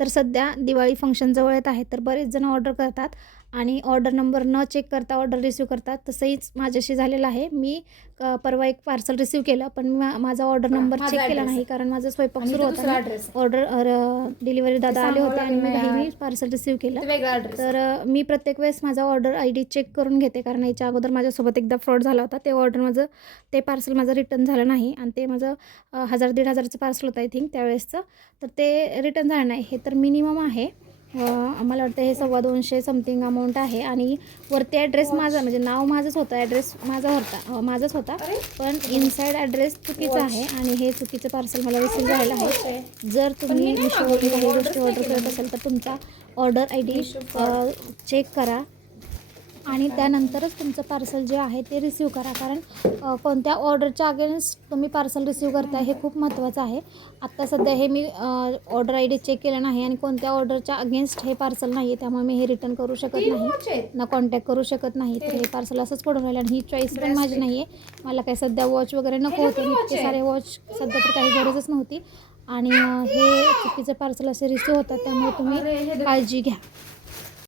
तर सध्या दिवाळी फंक्शन जवळ येत आहे, तर बरेच जण ऑर्डर करतात आणि ऑर्डर नंबर न चेक करता ऑर्डर रिसीव करतात. तसंच माझ्याशी झालेलं आहे. मी परवा एक पार्सल रिसीव केलं, पण माझा ऑर्डर नंबर चेक केला नाही, कारण माझा स्वयंपाक सुरू होता. ऑर्डर डिलिव्हरी दादा आले होते आणि मी पार्सल रिसीव केलं. तर मी प्रत्येक वेळेस माझा ऑर्डर ID चेक करून घेते, कारण याच्या अगोदर माझ्यासोबत एकदा फ्रॉड झाला होता. ते पार्सल माझं रिटर्न झालं नाही आणि ते माझं 1000-1500चं पार्सल होतं आय थिंक त्यावेळेसचं. तर ते रिटर्न झालं नाही. हे तर मिनिमम आहे. मला वाटतं हे 250 समथिंग अमाऊंट आहे आणि वरती ॲड्रेस माझा, म्हणजे नाव माझंच होतं, ॲड्रेस माझाच होता, पण इनसाईड ॲड्रेस चुकीचा आहे आणि हे चुकीचं पार्सल मला रिसीव झालेलं आहे. जर तुम्ही मिशोवरून काही गोष्टी ऑर्डर करत असाल तर तुमचा ऑर्डर ID चेक करा आणि त्यानंतरच तुमचं पार्सल जे आहे ते रिसीव करा, कारण कोणत्या ऑर्डरच्या अगेन्स्ट तुम्ही पार्सल रिसीव करताय हे खूप महत्त्वाचं आहे. आत्ता सध्या हे मी ऑर्डर ID चेक केलं नाही आणि कोणत्या ऑर्डरच्या अगेन्स्ट हे पार्सल नाही आहे, त्यामुळे मी हे रिटर्न करू शकत नाही, ना कॉन्टॅक्ट करू शकत नाही. तर हे पार्सल असंच पडून राहिलं आणि ही चॉईस पण माझी नाही आहे. मला काही सध्या वॉच वगैरे नको होतं, इतके सारे वॉच सध्या तर काही गरजच नव्हती आणि हे चुकीचं पार्सल असे रिसीव होतात, त्यामुळे तुम्ही काळजी घ्या.